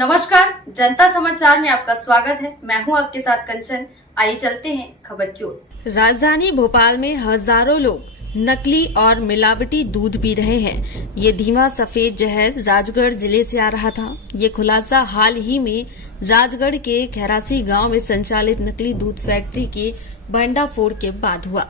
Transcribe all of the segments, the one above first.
नमस्कार, जनता समाचार में आपका स्वागत है। मैं हूं आपके साथ कंचन। आइए चलते हैं खबर की ओर। राजधानी भोपाल में हजारों लोग नकली और मिलावटी दूध पी रहे हैं। ये धीमा सफेद जहर राजगढ़ जिले से आ रहा था। ये खुलासा हाल ही में राजगढ़ के खैरासी गांव में संचालित नकली दूध फैक्ट्री के भंडाफोड़ के बाद हुआ।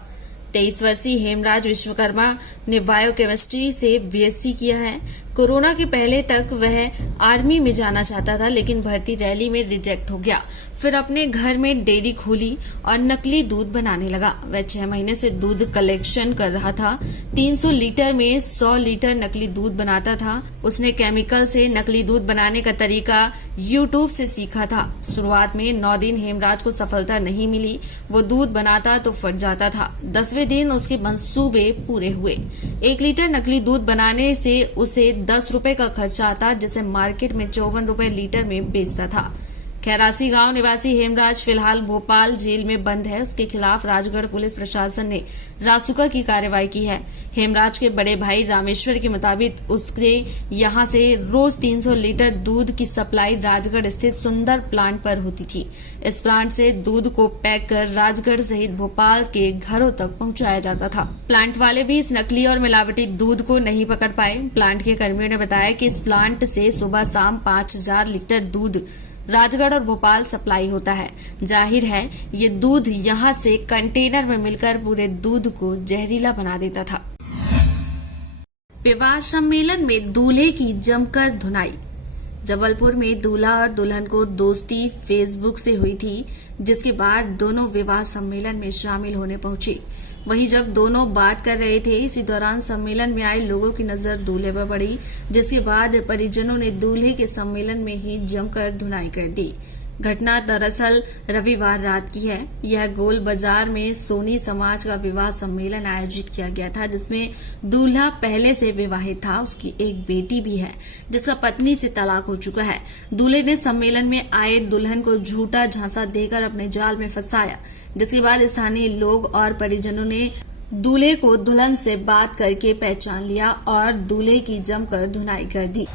23 वर्षीय हेमराज विश्वकर्मा ने बायोकेमिस्ट्री से बीएससी किया है। कोरोना के पहले तक वह आर्मी में जाना चाहता था, लेकिन भर्ती रैली में रिजेक्ट हो गया। फिर अपने घर में डेयरी खोली और नकली दूध बनाने लगा। वह 6 महीने से दूध कलेक्शन कर रहा था। 300 लीटर में 100 लीटर नकली दूध बनाता था। उसने केमिकल से नकली दूध बनाने का तरीका यूट्यूब से सीखा था। शुरुआत में 9 दिन हेमराज को सफलता नहीं मिली। वो दूध बनाता तो फट जाता था। 10वें दिन उसके मंसूबे पूरे हुए। 1 लीटर नकली दूध बनाने से उसे 10 रुपए का खर्चा आता, जिसे मार्केट में 54 रुपए लीटर में बेचता था। खैरासी गांव निवासी हेमराज फिलहाल भोपाल जेल में बंद है। उसके खिलाफ राजगढ़ पुलिस प्रशासन ने रासुका की कार्रवाई की है। हेमराज के बड़े भाई रामेश्वर के मुताबिक उसके यहां से रोज 300 लीटर दूध की सप्लाई राजगढ़ स्थित सुंदर प्लांट पर होती थी। इस प्लांट से दूध को पैक कर राजगढ़ सहित भोपाल के घरों तक पहुंचाया जाता था। प्लांट वाले भी इस नकली और मिलावटी दूध को नहीं पकड़ पाए। प्लांट के कर्मियों ने बताया कि इस प्लांट से सुबह शाम 5000 लीटर दूध राजगढ़ और भोपाल सप्लाई होता है। जाहिर है ये दूध यहाँ से कंटेनर में मिलकर पूरे दूध को जहरीला बना देता था। विवाह सम्मेलन में दूल्हे की जमकर धुनाई। जबलपुर में दूल्हा और दुल्हन को दोस्ती फेसबुक से हुई थी, जिसके बाद दोनों विवाह सम्मेलन में शामिल होने पहुंचे। वहीं जब दोनों बात कर रहे थे, इसी दौरान सम्मेलन में आए लोगों की नजर दूल्हे पर पड़ी, जिसके बाद परिजनों ने दूल्हे के सम्मेलन में ही जमकर धुनाई कर दी। घटना दरअसल रविवार रात की है। यह गोल बाजार में सोनी समाज का विवाह सम्मेलन आयोजित किया गया था, जिसमें दूल्हा पहले से विवाहित था। उसकी एक बेटी भी है, जिसका पत्नी से तलाक हो चुका है। दूल्हे ने सम्मेलन में आए दुल्हन को झूठा झांसा देकर अपने जाल में फंसाया, जिसके बाद स्थानीय लोग और परिजनों ने दूल्हे को दुल्हन से बात करके पहचान लिया और दूल्हे की जमकर धुनाई कर दी।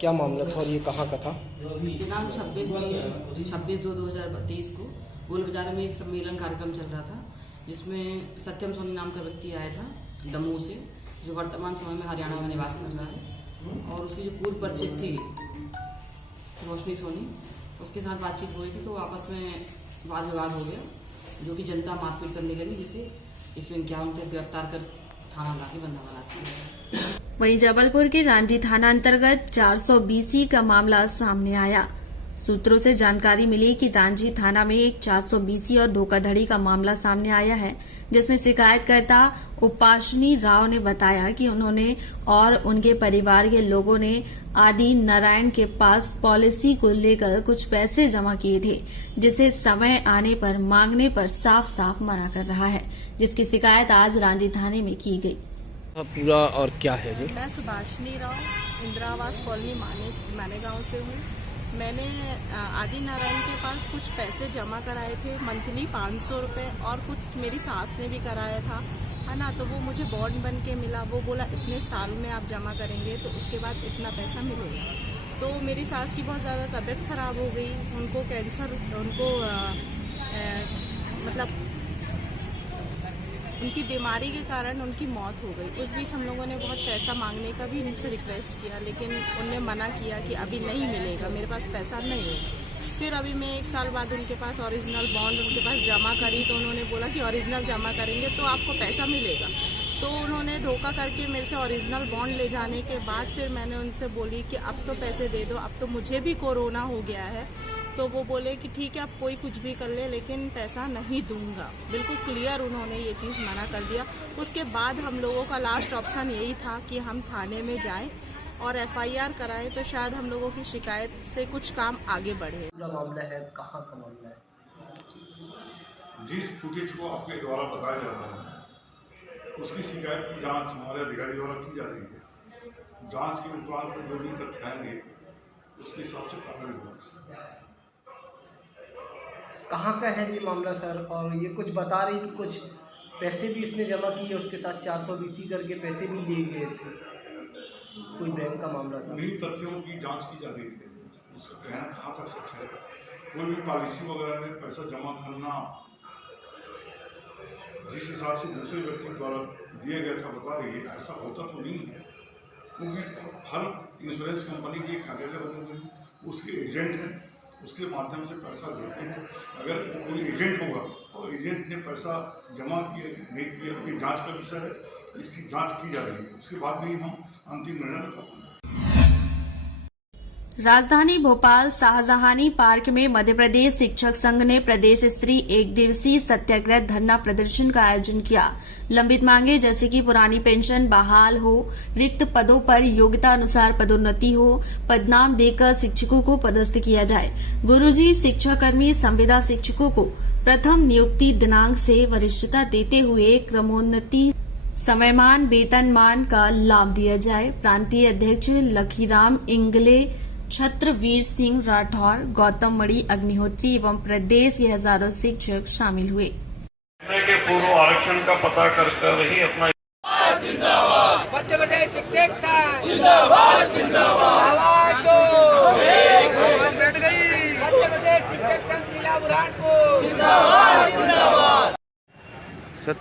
क्या मामला था और ये कहाँ का था? दिनांक 26/2/2023 को गोल बाजार में एक सम्मेलन कार्यक्रम चल रहा था, जिसमें सत्यम सोनी नाम का व्यक्ति आया था दमोह से, जो वर्तमान समय में हरियाणा में निवास कर रहा है। और उसकी जो पूर्व परिचित थी रोशनी सोनी, उसके साथ बातचीत हुई थी, तो आपस में वाद विवाद हो गया, जो कि जनता मारपीट करने लगी, जिसे 151 से गिरफ्तार कर थाना लाके बंधा बनाया। वहीं जबलपुर के रांझी थाना अंतर्गत 420 का मामला सामने आया। सूत्रों से जानकारी मिली कि रांझी थाना में एक 420 और धोखाधड़ी का मामला सामने आया है, जिसमें शिकायतकर्ता उपासनी राव ने बताया कि उन्होंने और उनके परिवार के लोगों ने आदि नारायण के पास पॉलिसी को लेकर कुछ पैसे जमा किए थे, जिसे समय आने पर मांगने पर साफ साफ मना कर रहा है, जिसकी शिकायत आज रांझी थाने में की गई। पूरा और क्या है जी? मैं सुभाषनी राव इंदिरा आवास कॉलोनी माने गांव से हूँ। मैंने आदि नारायण के पास कुछ पैसे जमा कराए थे, मंथली 500 रुपये, और कुछ मेरी सास ने भी कराया था, है ना। तो वो मुझे बॉन्ड बन के मिला। वो बोला इतने साल में आप जमा करेंगे तो उसके बाद इतना पैसा मिलेगा। तो मेरी सास की बहुत ज़्यादा तबीयत खराब हो गई, उनको कैंसर, उनको मतलब उनकी बीमारी के कारण उनकी मौत हो गई। उस बीच हम लोगों ने बहुत पैसा मांगने का भी उनसे रिक्वेस्ट किया, लेकिन उनने मना किया कि अभी नहीं मिलेगा, मेरे पास पैसा नहीं है। फिर अभी मैं 1 साल बाद उनके पास ओरिजिनल बॉन्ड उनके पास जमा करी, तो उन्होंने बोला कि ओरिजिनल जमा करेंगे तो आपको पैसा मिलेगा। तो उन्होंने धोखा करके मेरे से ओरिजिनल बॉन्ड ले जाने के बाद फिर मैंने उनसे बोली कि अब तो पैसे दे दो, अब तो मुझे भी कोरोना हो गया है। तो वो बोले कि ठीक है, आप कोई कुछ भी कर ले, लेकिन पैसा नहीं दूंगा। बिल्कुल क्लियर उन्होंने ये चीज़ मना कर दिया। उसके बाद हम लोगों का लास्ट ऑप्शन यही था कि हम थाने में जाएं और FIR कराएं, तो शायद हम लोगों की शिकायत से कुछ काम आगे बढ़े। पूरा मामला है, कहाँ का मामला है? जिस फुटेज को आपके द्वारा बताया जा रहा है, उसकी शिकायत की जांच हमारे अधिकारी द्वारा की जा रही है। जांच के उपरांत में जो भी तथ्य आएंगे उसके हिसाब से कार्रवाई होगी। कहाँ का है ये मामला सर? और ये कुछ बता रही कि कुछ पैसे भी इसने जमा किए, उसके साथ 420 करके पैसे भी लिए गए थे। कोई बैंक का मामला था। उन्हीं तथ्यों की जांच की जा रही है, उसका कहना कहाँ तक सच है। कोई भी पॉलिसी वगैरह में पैसा जमा करना जिस हिसाब से दूसरे व्यक्ति द्वारा दिया गया था बता रही है, ऐसा होता तो नहीं है, क्योंकि हर इंश्योरेंस कंपनी की एक कार्यालय बने हुए हैं, उसके एजेंट हैं, उसके माध्यम से पैसा लेते हैं। अगर कोई एजेंट होगा और एजेंट ने पैसा जमा किया नहीं किया, ये जांच का विषय है, इसकी जांच की जा रही है, उसके बाद भी हम अंतिम निर्णय बता पाएंगे। राजधानी भोपाल शाहजहानी पार्क में मध्य प्रदेश शिक्षक संघ ने प्रदेश स्तरीय एक दिवसीय सत्याग्रह धरना प्रदर्शन का आयोजन किया। लंबित मांगे जैसे कि पुरानी पेंशन बहाल हो, रिक्त पदों पर योग्यता अनुसार पदोन्नति हो, पदनाम देकर शिक्षकों को पदस्थ किया जाए, गुरुजी शिक्षाकर्मी संविदा शिक्षकों को प्रथम नियुक्ति दिनांक से वरिष्ठता देते हुए क्रमोन्नति समयमान वेतनमान का लाभ दिया जाए। प्रांतीय अध्यक्ष लखीराम इंगले, छत्रवीर सिंह राठौर, गौतम मणि अग्निहोत्री एवं प्रदेश के हजारों शिक्षक शामिल हुए। के पूर्व आरक्षण का पता कर ही अपना मध्य प्रदेश शिक्षक संघ जिंदाबाद जिंदाबाद मध्य प्रदेश शिक्षक संघ जिला बुरहानपुर जिंदाबाद जिंदाबाद। सर,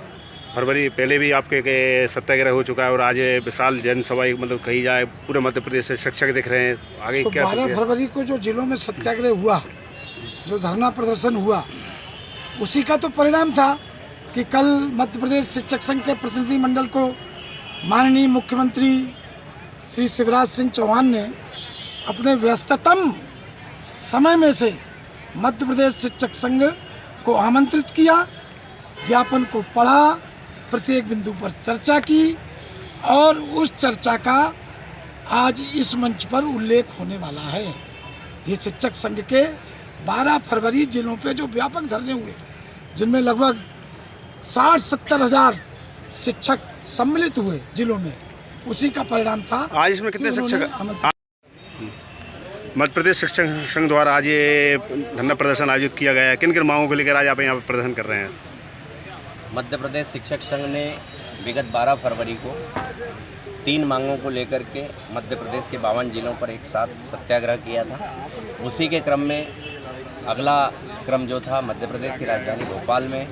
फरवरी पहले भी आपके के सत्याग्रह हो चुका है और आज विशाल जनसभा मतलब कही जाए पूरे मध्य प्रदेश से शिक्षक दिख रहे हैं, आगे तो क्या 12 फरवरी को जो जिलों में सत्याग्रह हुआ, जो धरना प्रदर्शन हुआ, उसी का तो परिणाम था कि कल मध्य प्रदेश शिक्षक संघ के प्रतिनिधि मंडल को माननीय मुख्यमंत्री श्री शिवराज सिंह चौहान ने अपने व्यस्ततम समय में से मध्य प्रदेश शिक्षक संघ को आमंत्रित किया, ज्ञापन को पढ़ा, प्रत्येक बिंदु पर चर्चा की और उस चर्चा का आज इस मंच पर उल्लेख होने वाला है। ये शिक्षक संघ के 12 फरवरी जिलों पे जो व्यापक धरने हुए, जिनमें लगभग 60-70 हजार शिक्षक सम्मिलित हुए जिलों में, उसी का परिणाम था। आज इसमें कितने शिक्षक मध्य प्रदेश शिक्षक संघ द्वारा आज ये धरना प्रदर्शन आयोजित किया गया है, किन किन मांगों को लेकर आज आप यहाँ पर प्रदर्शन कर रहे हैं? मध्य प्रदेश शिक्षक संघ ने विगत 12 फरवरी को 3 मांगों को लेकर के मध्य प्रदेश के 52 जिलों पर एक साथ सत्याग्रह किया था। उसी के क्रम में अगला क्रम जो था मध्य प्रदेश की राजधानी भोपाल में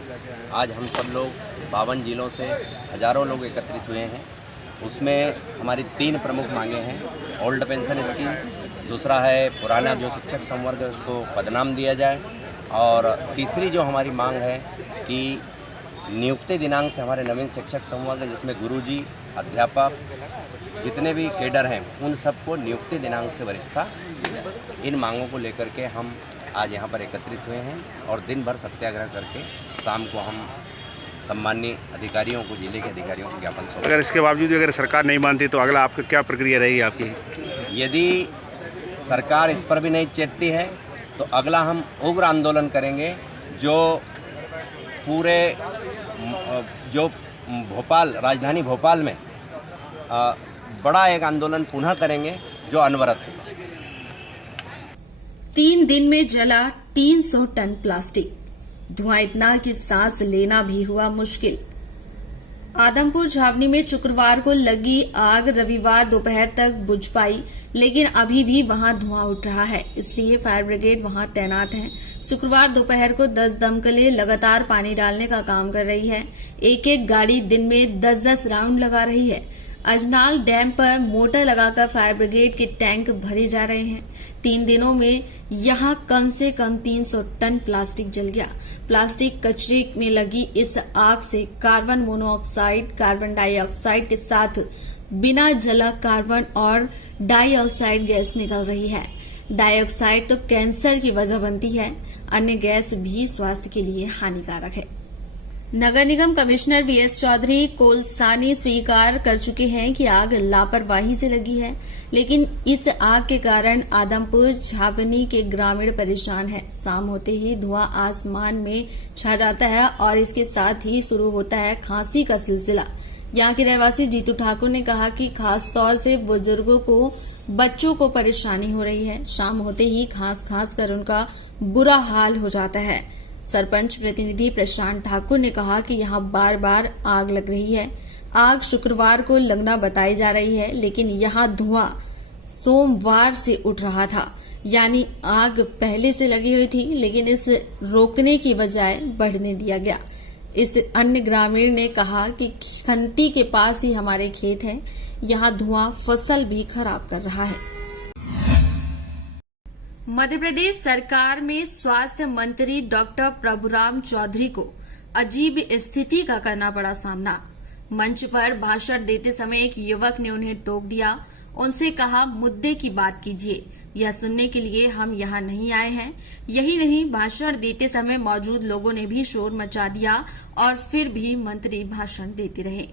आज हम सब लोग 52 जिलों से हजारों लोग एकत्रित हुए हैं। उसमें हमारी 3 प्रमुख मांगे हैं। ओल्ड पेंशन स्कीम, दूसरा है पुराना जो शिक्षक संवर्ग है उसको पदनाम दिया जाए, और तीसरी जो हमारी मांग है कि नियुक्ति दिनांक से हमारे नवीन शिक्षक संवर्ग जिसमें गुरुजी, अध्यापक, जितने भी केडर हैं उन सबको नियुक्ति दिनांक से वरिष्ठता दी जाए। इन मांगों को लेकर के हम आज यहाँ पर एकत्रित हुए हैं और दिन भर सत्याग्रह करके शाम को हम सम्मानीय अधिकारियों को, जिले के अधिकारियों को ज्ञापन सौंपेंगे। अगर इसके बावजूद अगर सरकार नहीं मानती तो अगला आपकी क्या प्रक्रिया रहेगी आपकी? यदि सरकार इस पर भी नहीं चेतती है तो अगला हम उग्र आंदोलन करेंगे, जो पूरे जो भोपाल, राजधानी भोपाल में बड़ा एक आंदोलन पुनः करेंगे जो अनवरत होगा। 3 दिन में जला 300 टन प्लास्टिक, धुआं इतना कि सांस लेना भी हुआ मुश्किल। आदमपुर छावनी में शुक्रवार को लगी आग रविवार दोपहर तक बुझ पाई, लेकिन अभी भी वहां धुआं उठ रहा है, इसलिए फायर ब्रिगेड वहां तैनात है। शुक्रवार दोपहर को 10 दमकलें लगातार पानी डालने का काम कर रही है। एक गाड़ी दिन में 10-10 राउंड लगा रही है। अजनाल डैम पर मोटर लगाकर फायर ब्रिगेड के टैंक भरे जा रहे हैं। 3 दिनों में यहां कम से कम 300 टन प्लास्टिक जल गया। प्लास्टिक कचरे में लगी इस आग से कार्बन मोनोऑक्साइड, कार्बन डाइऑक्साइड के साथ बिना जला कार्बन और डाइऑक्साइड गैस निकल रही है। डाइऑक्साइड तो कैंसर की वजह बनती है, अन्य गैस भी स्वास्थ्य के लिए हानिकारक है। नगर निगम कमिश्नर बीएस चौधरी कोलसानी स्वीकार कर चुके हैं कि आग लापरवाही से लगी है, लेकिन इस आग के कारण आदमपुर छावनी के ग्रामीण परेशान हैं। शाम होते ही धुआं आसमान में छा जाता है और इसके साथ ही शुरू होता है खांसी का सिलसिला। यहाँ के रहवासी जीतू ठाकुर ने कहा कि खास तौर से बुजुर्गों को, बच्चों को परेशानी हो रही है। शाम होते ही खांस कर उनका बुरा हाल हो जाता है। सरपंच प्रतिनिधि प्रशांत ठाकुर ने कहा कि यहाँ बार बार आग लग रही है, आग शुक्रवार को लगना बताई जा रही है, लेकिन यहाँ धुआं सोमवार से उठ रहा था। यानी आग पहले से लगी हुई थी, लेकिन इस रोकने की बजाय बढ़ने दिया गया। इस अन्य ग्रामीण ने कहा कि खंती के पास ही हमारे खेत हैं, यहाँ धुआं फसल भी खराब कर रहा है। मध्य प्रदेश सरकार में स्वास्थ्य मंत्री डॉक्टर प्रभुराम चौधरी को अजीब स्थिति का करना पड़ा सामना। मंच पर भाषण देते समय एक युवक ने उन्हें टोक दिया, उनसे कहा मुद्दे की बात कीजिए, यह सुनने के लिए हम यहाँ नहीं आए हैं। यही नहीं, भाषण देते समय मौजूद लोगों ने भी शोर मचा दिया और फिर भी मंत्री भाषण देते रहे।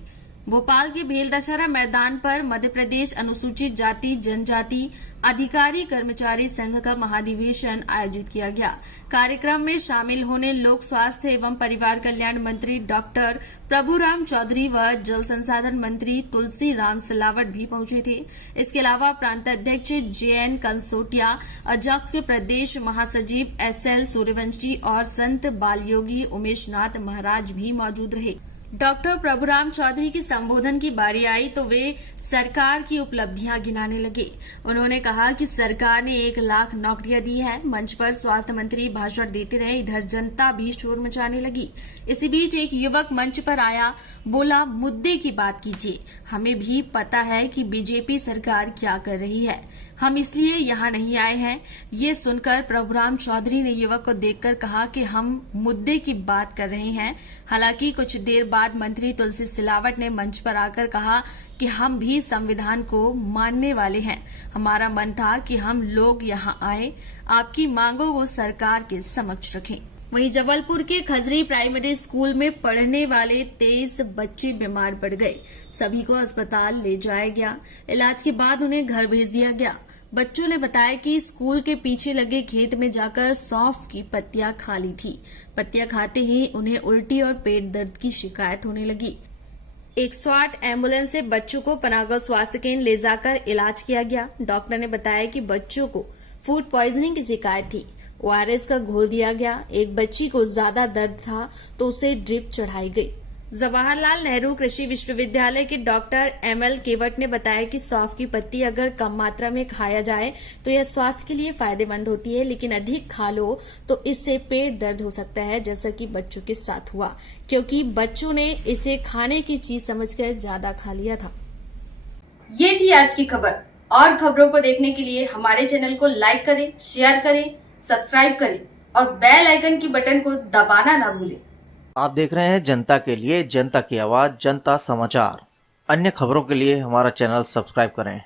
भोपाल के भेल दशहरा मैदान पर मध्य प्रदेश अनुसूचित जाति जनजाति अधिकारी कर्मचारी संघ का महाधिवेशन आयोजित किया गया। कार्यक्रम में शामिल होने लोक स्वास्थ्य एवं परिवार कल्याण मंत्री डॉक्टर प्रभुराम चौधरी व जल संसाधन मंत्री तुलसी राम सिलावट भी पहुंचे थे। इसके अलावा प्रांत अध्यक्ष JN कंसोटिया, अजाक्स के प्रदेश महासचिव SL सूर्यवंशी और संत बालयोगी उमेश नाथ महाराज भी मौजूद रहे। डॉक्टर प्रभुराम चौधरी के संबोधन की बारी आई तो वे सरकार की उपलब्धियां गिनाने लगे। उन्होंने कहा कि सरकार ने 1 लाख नौकरियां दी है। मंच पर स्वास्थ्य मंत्री भाषण देते रहे, इधर जनता भी शोर मचाने लगी। इसी बीच एक युवक मंच पर आया, बोला मुद्दे की बात कीजिए, हमें भी पता है कि बीजेपी सरकार क्या कर रही है, हम इसलिए यहाँ नहीं आए हैं। ये सुनकर प्रभुराम चौधरी ने युवक को देखकर कहा कि हम मुद्दे की बात कर रहे हैं। हालांकि कुछ देर बाद मंत्री तुलसी सिलावट ने मंच पर आकर कहा कि हम भी संविधान को मानने वाले हैं। हमारा मन था कि हम लोग यहाँ आए, आपकी मांगों को सरकार के समक्ष रखें। वहीं जबलपुर के खजरी प्राइमरी स्कूल में पढ़ने वाले 23 बच्चे बीमार पड़ गए। सभी को अस्पताल ले जाया गया। इलाज के बाद उन्हें घर भेज दिया गया। बच्चों ने बताया कि स्कूल के पीछे लगे खेत में जाकर सौंफ की पत्तियां खा ली थी। पत्तियां खाते ही उन्हें उल्टी और पेट दर्द की शिकायत होने लगी। 108 एम्बुलेंस से बच्चों को पनागढ़ स्वास्थ्य केंद्र ले जाकर इलाज किया गया। डॉक्टर ने बताया कि बच्चों को फूड पॉइजनिंग की शिकायत थी। ORS का घोल दिया गया। एक बच्ची को ज्यादा दर्द था तो उसे ड्रिप चढ़ाई गई। जवाहरलाल नेहरू कृषि विश्वविद्यालय के डॉक्टर ML केवट ने बताया कि सौंफ की पत्ती अगर कम मात्रा में खाया जाए तो यह स्वास्थ्य के लिए फायदेमंद होती है, लेकिन अधिक खा लो तो इससे पेट दर्द हो सकता है, जैसा कि बच्चों के साथ हुआ, क्योंकि बच्चों ने इसे खाने की चीज समझकर ज्यादा खा लिया था। ये थी आज की खबर। और खबरों को देखने के लिए हमारे चैनल को लाइक करें, शेयर करें, सब्सक्राइब करें और बेल आइकन की बटन को दबाना ना भूलें। आप देख रहे हैं जनता के लिए, जनता की आवाज, जनता समाचार। अन्य खबरों के लिए हमारा चैनल सब्सक्राइब करें।